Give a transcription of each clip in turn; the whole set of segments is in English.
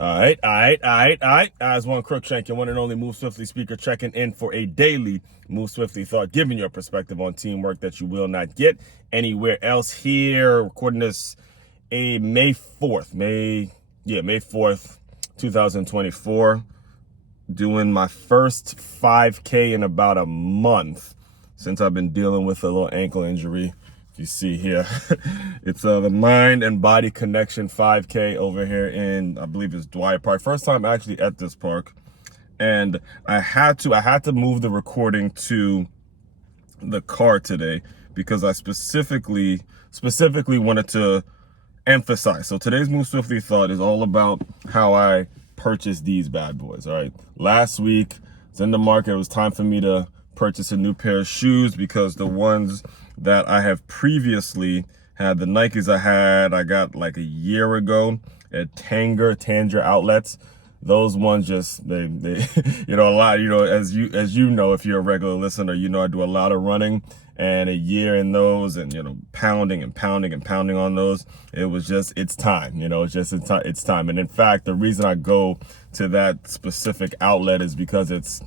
All right. Aswand, Cruickshank, your one and only Move Swiftly speaker, checking in for a daily Move Swiftly thought, giving your perspective on teamwork that you will not get anywhere else. Here, recording this May 4th, 2024. Doing my first 5K in about a month since I've been dealing with a little ankle injury. You see here, it's the Mind and Body Connection 5K over here in, I believe it's Dwyer Park. First time actually at this park, and I had to move the recording to the car today because I specifically wanted to emphasize. So today's Move Swiftly thought is all about how I purchased these bad boys. All right, last week it's in the market. It was time for me to purchase a new pair of shoes because the ones that I have previously had, the Nikes I got like a year ago at Tanger outlets. Those ones just, they you know, a lot, you know, as you know, if you're a regular listener, you know, I do a lot of running, and a year in those, and, you know, pounding on those, it was just, it's time, you know, it's time. And in fact, the reason I go to that specific outlet is because it's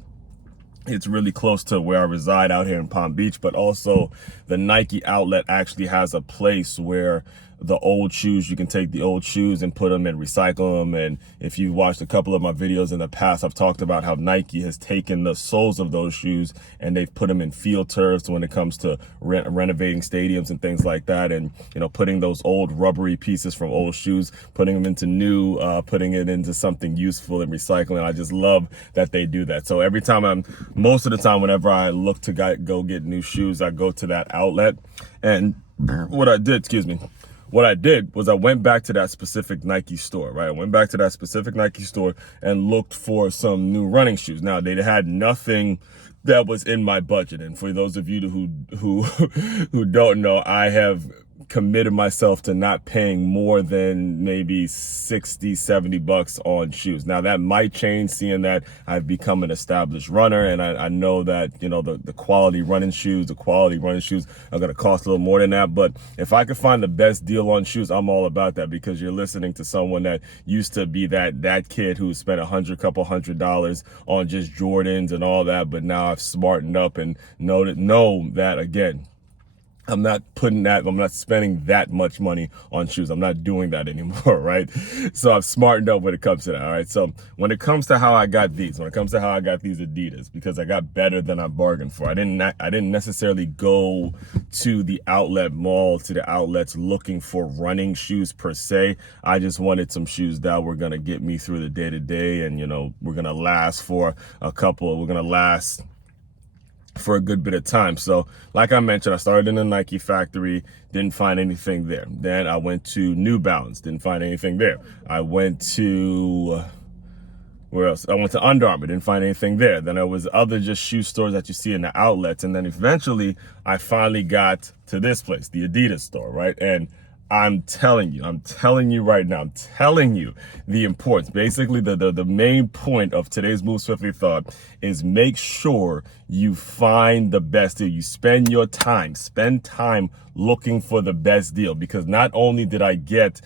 really close to where I reside out here in Palm Beach, but also the Nike outlet actually has a place where the old shoes, you can take the old shoes and put them and recycle them. And if you watched a couple of my videos in the past, I've talked about how Nike has taken the soles of those shoes and they've put them in field turfs when it comes to renovating stadiums and things like that. And, you know, putting those old rubbery pieces from old shoes, putting them into new, putting it into something useful and recycling. I just love that they do that. So every time most of the time, whenever I look to go get new shoes, I go to that outlet. And what I did was I went back to that specific Nike store, right? I went back to that specific Nike store and looked for some new running shoes. Now, they had nothing that was in my budget. And for those of you who don't know, I have committed myself to not paying more than maybe 60, 70 bucks on shoes. Now that might change, seeing that I've become an established runner, and I know that, you know, the quality running shoes are going to cost a little more than that. But if I could find the best deal on shoes, I'm all about that, because you're listening to someone that used to be that kid who spent couple $100 on just Jordans and all that. But now I've smartened up and know that again, I'm not spending that much money on shoes. I'm not doing that anymore, right? So I've smartened up when it comes to that, all right? So when it comes to how I got these Adidas, because I got better than I bargained for. I didn't necessarily go to the outlet mall, to the outlets looking for running shoes per se. I just wanted some shoes that were going to get me through the day-to-day, and, you know, we're going to last for a good bit of time. So like I mentioned, I started in the Nike factory, didn't find anything there. Then I went to New Balance, didn't find anything there. I went to, where else? I went to Under Armour, didn't find anything there. Then there was other just shoe stores that you see in the outlets. And then eventually I finally got to this place, the Adidas store, right? And I'm telling you right now, the importance. Basically, the main point of today's Move Swiftly thought is make sure you find the best deal. You spend time looking for the best deal, because not only did I get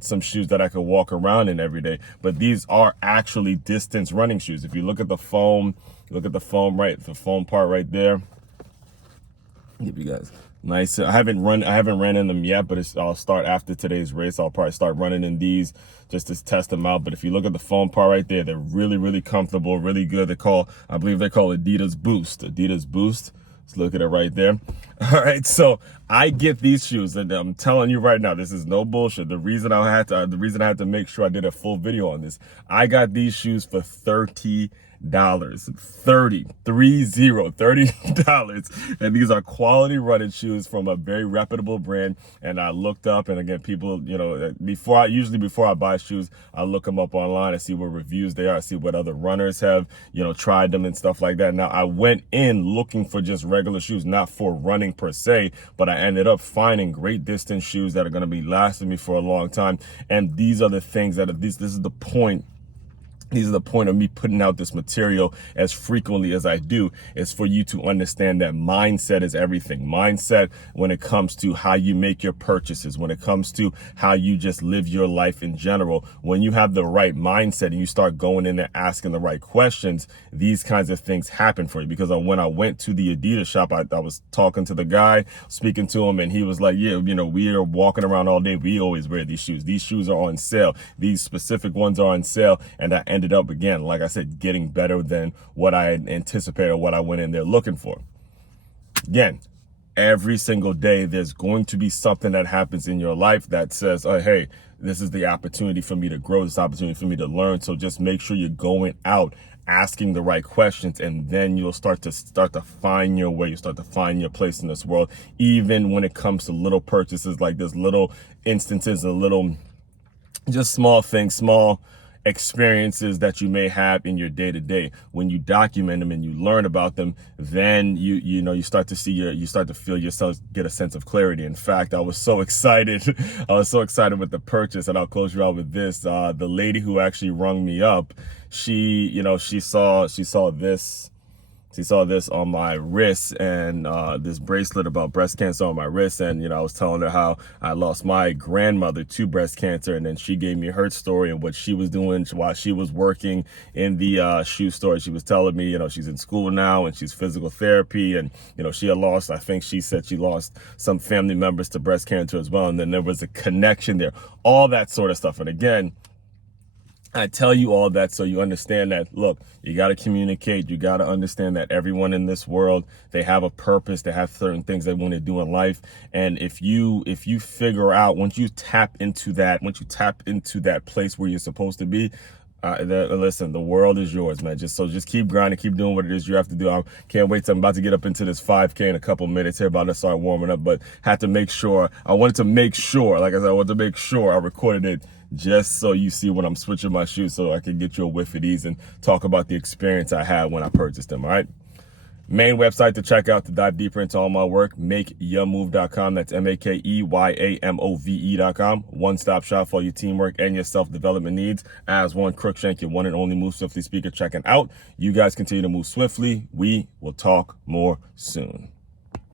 some shoes that I could walk around in every day, but these are actually distance running shoes. If you look at the foam, the foam part right there. Give you guys nice. I haven't ran in them yet, but I'll start after today's race. I'll probably start running in these just to test them out. But if you look at the foam part right there, they're really, really comfortable, really good. I believe they call Adidas Boost. Let's look at it right there. All right, so I get these shoes, and I'm telling you right now, this is no bullshit. The reason I had to make sure I did a full video on this, I got these shoes for $30. $30, and these are quality running shoes from a very reputable brand. And I looked up, and again, people, you know, before I buy shoes, I look them up online. I see what reviews they are. I see what other runners have, you know, tried them and stuff like that. Now, I went in looking for just regular shoes, not for running per se, but I ended up finding great distance shoes that are going to be lasting me for a long time. And these are the things this is the point these are the point of me putting out this material as frequently as I do, is for you to understand that mindset is everything. Mindset when it comes to how you make your purchases, when it comes to how you just live your life in general. When you have the right mindset and you start going in there asking the right questions, these kinds of things happen for you. Because when I went to the Adidas shop, I was talking to the guy, speaking to him, and he was like, yeah, you know, we are walking around all day. We always wear these shoes. These shoes are on sale. These specific ones are on sale. And I ended up, again, like I said, getting better than what I anticipated, what I went in there looking for. Again, every single day, there's going to be something that happens in your life that says, oh, hey, this is the opportunity for me to grow, this opportunity for me to learn. So just make sure you're going out asking the right questions, and then you'll start to find your way. You start to find your place in this world, even when it comes to little purchases like this, little instances, a little just small things, small experiences that you may have in your day-to-day. When you document them and you learn about them, then you start to see you start to feel yourself get a sense of clarity. In fact, I was so excited. I was so excited with the purchase, and I'll close you out with this. The lady who actually rung me up, she saw this. She saw this on my wrist, and this bracelet about breast cancer on my wrist. And, I was telling her how I lost my grandmother to breast cancer. And then she gave me her story and what she was doing while she was working in the shoe store. She was telling me, she's in school now and she's physical therapy. And, she had lost, I think she said she lost some family members to breast cancer as well. And then there was a connection there, all that sort of stuff. And again, I tell you all that so you understand that, look, you got to communicate. You got to understand that everyone in this world, they have a purpose. They have certain things they want to do in life. And if you figure out, once you tap into that place where you're supposed to be, listen, the world is yours, man. Just keep grinding, keep doing what it is you have to do. I can't wait. I'm about to get up into this 5K in a couple minutes here, about to start warming up, but had to make sure. I wanted to make sure, like I said, I wanted to make sure I recorded it just so you see when I'm switching my shoes, so I can get you a whiff of these and talk about the experience I had when I purchased them. All right. Main website to check out to dive deeper into all my work, makeyourmove.com. That's MAKEYAMOVE.com. One-stop shop for your teamwork and your self-development needs. Aswand, Cruickshank, your one and only Move Swiftly speaker, checking out. You guys continue to move swiftly. We will talk more soon.